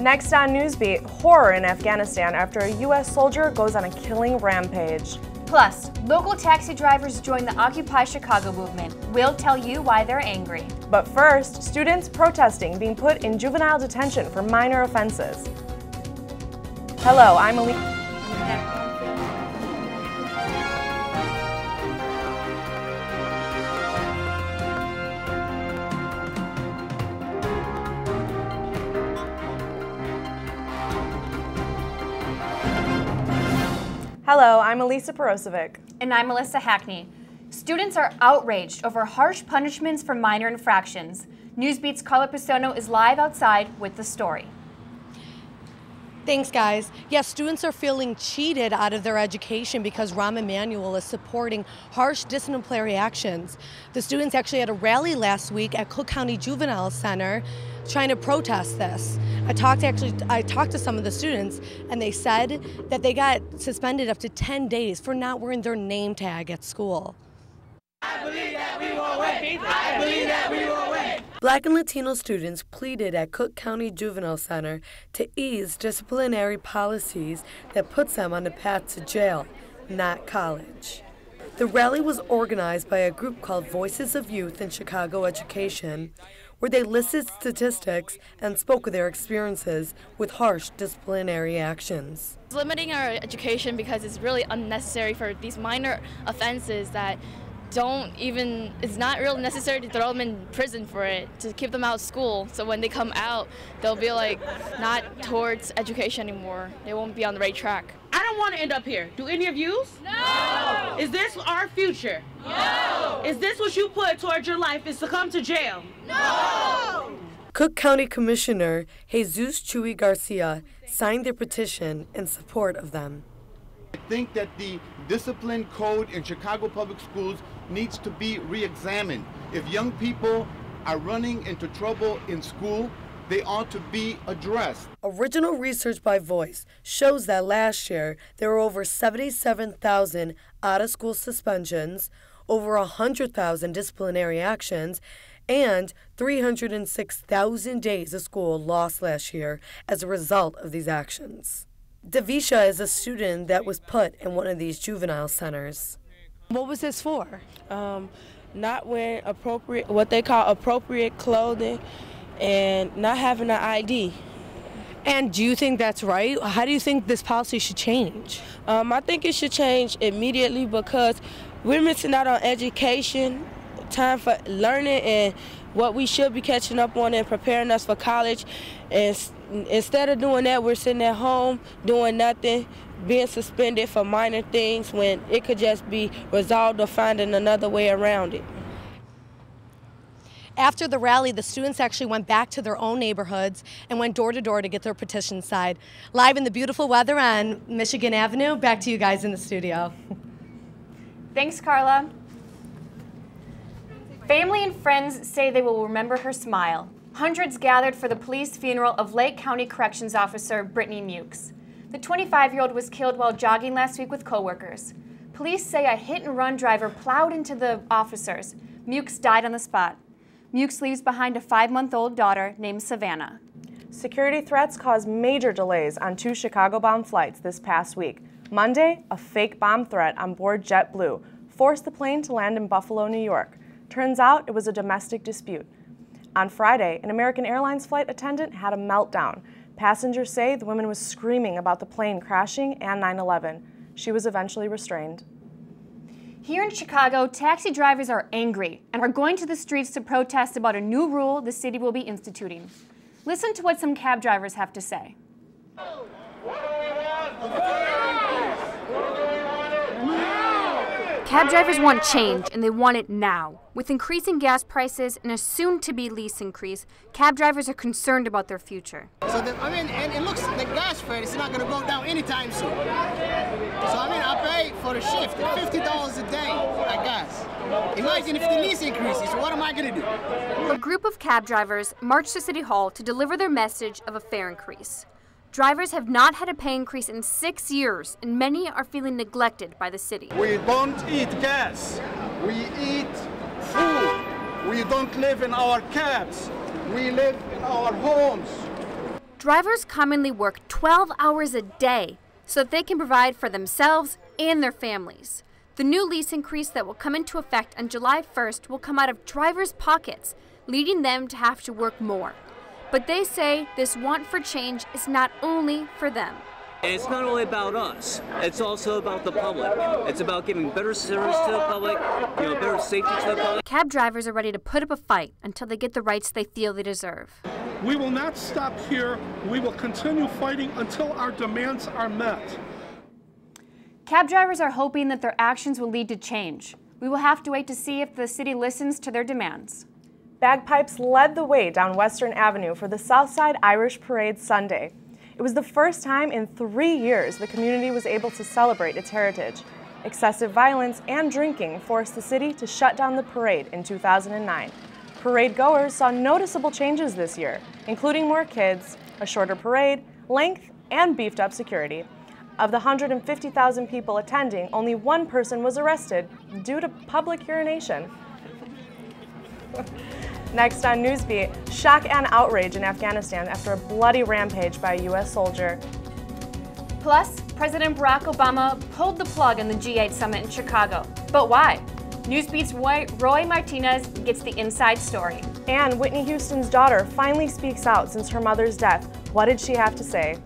Next on Newsbeat, horror in Afghanistan after a U.S. soldier goes on a killing rampage. Plus, local taxi drivers join the Occupy Chicago movement. We'll tell you why they're angry. But first, students protesting being put in juvenile detention for minor offenses. Hello, I'm Elise. Hello, I'm Elisa Perosovic. And I'm Melissa Hackney. Students are outraged over harsh punishments for minor infractions. Newsbeat's Carla Pisono is live outside with the story. Thanks, guys. Yes, students are feeling cheated out of their education because Rahm Emanuel is supporting harsh disciplinary actions. The students actually had a rally last week at Cook County Juvenile Center trying to protest this. I talked to some of the students, and they said that they got suspended up to 10 days for not wearing their name tag at school. I believe that we will win. I believe that we will win. Black and Latino students pleaded at Cook County Juvenile Center to ease disciplinary policies that puts them on the path to jail, not college. The rally was organized by a group called Voices of Youth in Chicago Education, where they listed statistics and spoke of their experiences with harsh disciplinary actions. Limiting our education because it's really unnecessary for these minor offenses that it's not really necessary to throw them in prison for it, to keep them out of school. So when they come out, they'll be like not towards education anymore. They won't be on the right track. I don't want to end up here. Do any of you? No! Is this our future? No! Is this what you put towards your life, is to come to jail? No! Cook County Commissioner Jesus Chuy Garcia signed their petition in support of them. I think that the discipline code in Chicago Public Schools needs to be re-examined. If young people are running into trouble in school, they ought to be addressed. Original research by Voice shows that last year there were over 77,000 out-of-school suspensions, over 100,000 disciplinary actions, and 306,000 days of school lost last year as a result of these actions. Davisha is a student that was put in one of these juvenile centers. What was this for? Not wearing what they call appropriate clothing, and not having an ID. And do you think that's right? How do you think this policy should change? I think it should change immediately because we're missing out on education, time for learning, and what we should be catching up on and preparing us for college. And instead of doing that, we're sitting at home doing nothing, being suspended for minor things when it could just be resolved or finding another way around it. After the rally, the students actually went back to their own neighborhoods and went door to door to get their petition signed. Live in the beautiful weather on Michigan Avenue, back to you guys in the studio. Thanks, Carla. Family and friends say they will remember her smile. Hundreds gathered for the police funeral of Lake County Corrections Officer Brittany Mukes. The 25-year-old was killed while jogging last week with coworkers. Police say a hit-and-run driver plowed into the officers. Mukes died on the spot. Mukes leaves behind a 5-month-old daughter named Savannah. Security threats caused major delays on 2 Chicago-bound flights this past week. Monday, a fake bomb threat on board JetBlue forced the plane to land in Buffalo, New York. Turns out it was a domestic dispute. On Friday, an American Airlines flight attendant had a meltdown. Passengers say the woman was screaming about the plane crashing and 9/11. She was eventually restrained. Here in Chicago, taxi drivers are angry and are going to the streets to protest about a new rule the city will be instituting. Listen to what some cab drivers have to say. Cab drivers want change, and they want it now. With increasing gas prices and a soon-to-be lease increase, cab drivers are concerned about their future. And it looks like gas fare is not going to go down anytime soon. So I pay for the shift $50 a day at gas. Imagine if the lease increases, what am I going to do? A group of cab drivers marched to City Hall to deliver their message of a fare increase. Drivers have not had a pay increase in 6 years, and many are feeling neglected by the city. We don't eat gas. We eat food. We don't live in our cabs. We live in our homes. Drivers commonly work 12 hours a day so that they can provide for themselves and their families. The new lease increase that will come into effect on July 1st will come out of drivers' pockets, leading them to have to work more. But they say this want for change is not only for them. It's not only about us, it's also about the public. It's about giving better service to the public, better safety to the public. Cab drivers are ready to put up a fight until they get the rights they feel they deserve. We will not stop here. We will continue fighting until our demands are met. Cab drivers are hoping that their actions will lead to change. We will have to wait to see if the city listens to their demands. Bagpipes led the way down Western Avenue for the Southside Irish Parade Sunday. It was the first time in 3 years the community was able to celebrate its heritage. Excessive violence and drinking forced the city to shut down the parade in 2009. Parade goers saw noticeable changes this year, including more kids, a shorter parade, length, and beefed up security. Of the 150,000 people attending, only one person was arrested due to public urination. Next on Newsbeat, shock and outrage in Afghanistan after a bloody rampage by a U.S. soldier. Plus, President Barack Obama pulled the plug on the G8 summit in Chicago. But why? Newsbeat's Roy Martinez gets the inside story. And Whitney Houston's daughter finally speaks out since her mother's death. What did she have to say?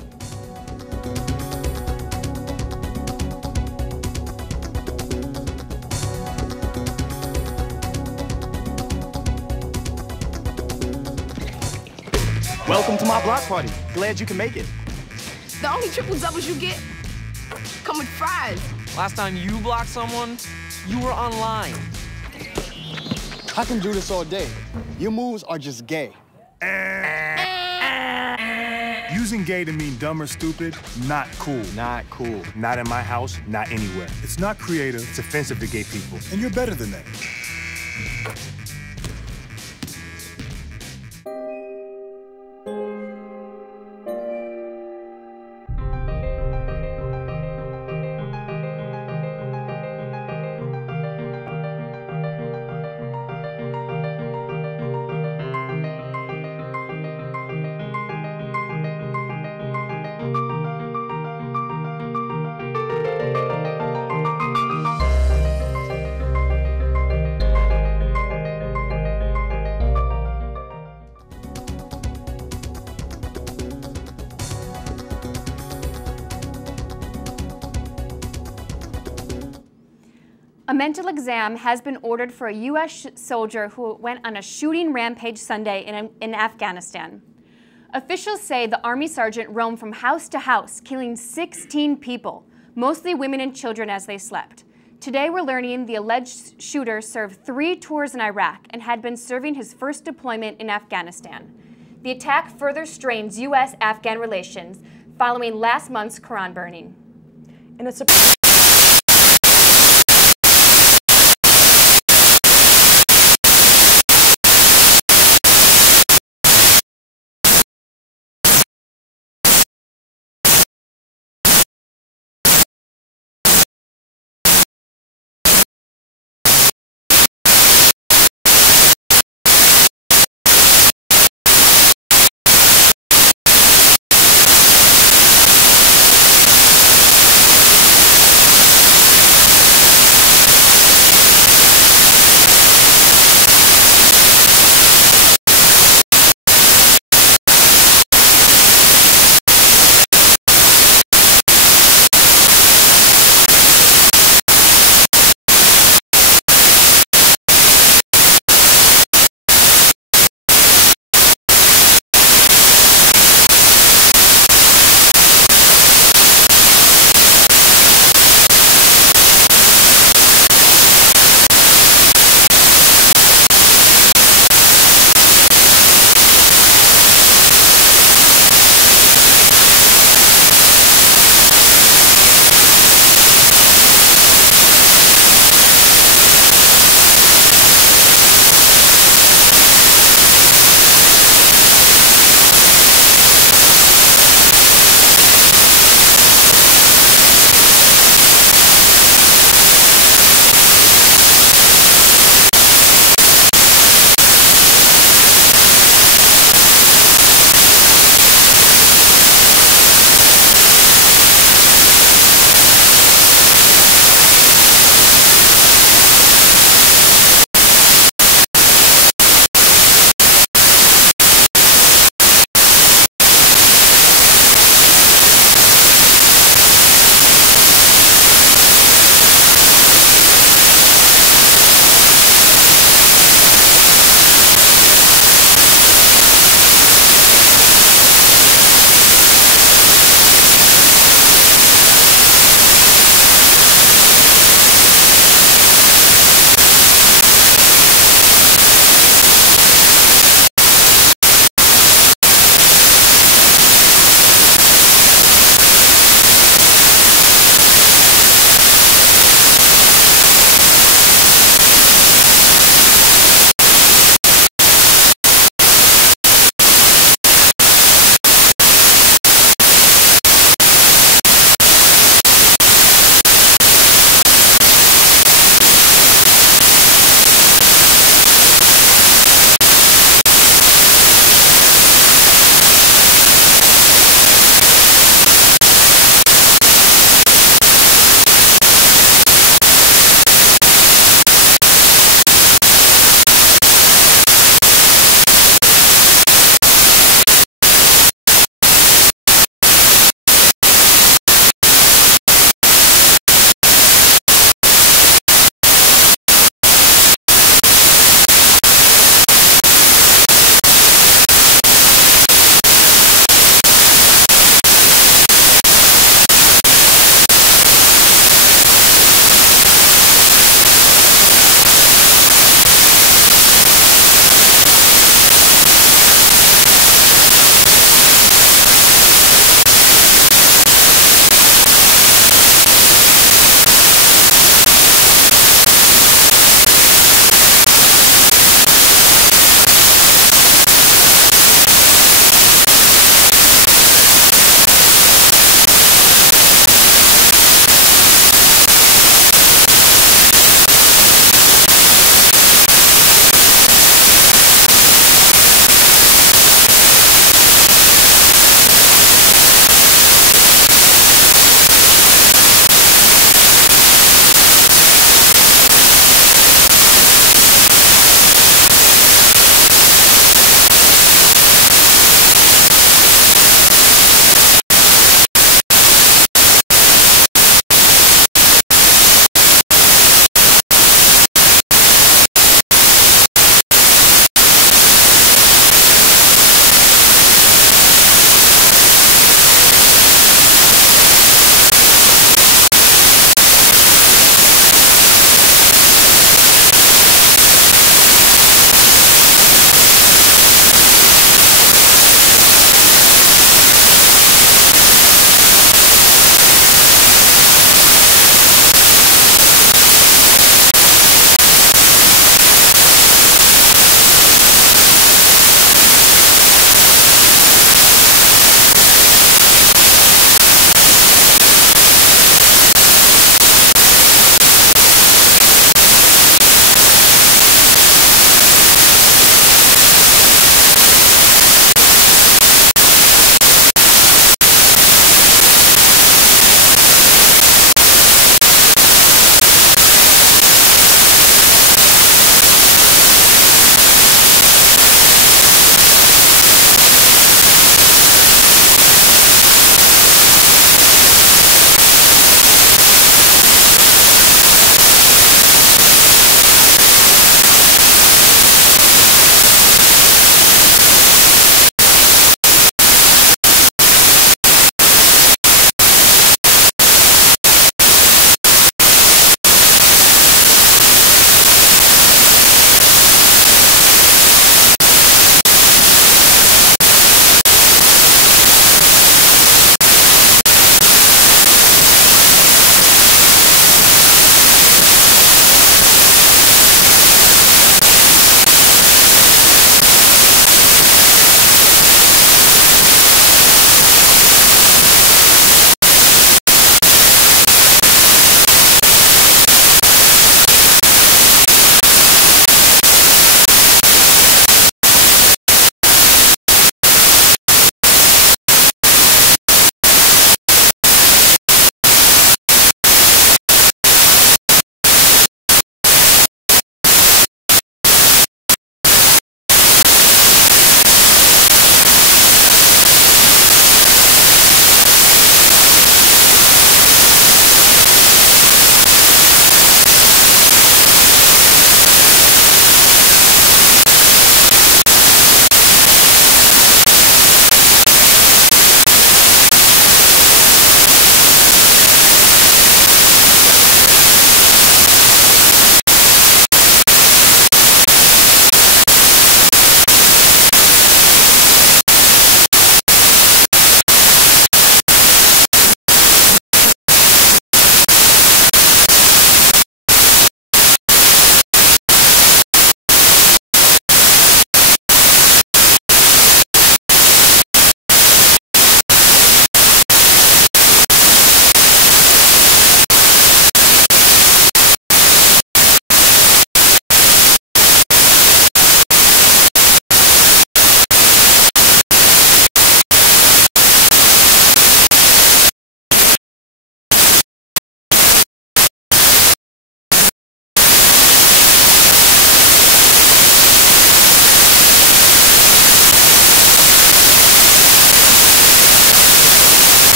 Welcome to my block party. Glad you can make it. The only triple doubles you get come with fries. Last time you blocked someone, you were online. I can do this all day. Your moves are just gay. Using gay to mean dumb or stupid, not cool. Not cool. Not in my house, not anywhere. It's not creative, it's offensive to gay people. And you're better than that. A mental exam has been ordered for a U.S. soldier who went on a shooting rampage Sunday in Afghanistan. Officials say the Army sergeant roamed from house to house, killing 16 people, mostly women and children as they slept. Today we're learning the alleged shooter served 3 tours in Iraq and had been serving his first deployment in Afghanistan. The attack further strains U.S.-Afghan relations following last month's Quran burning. In a surprise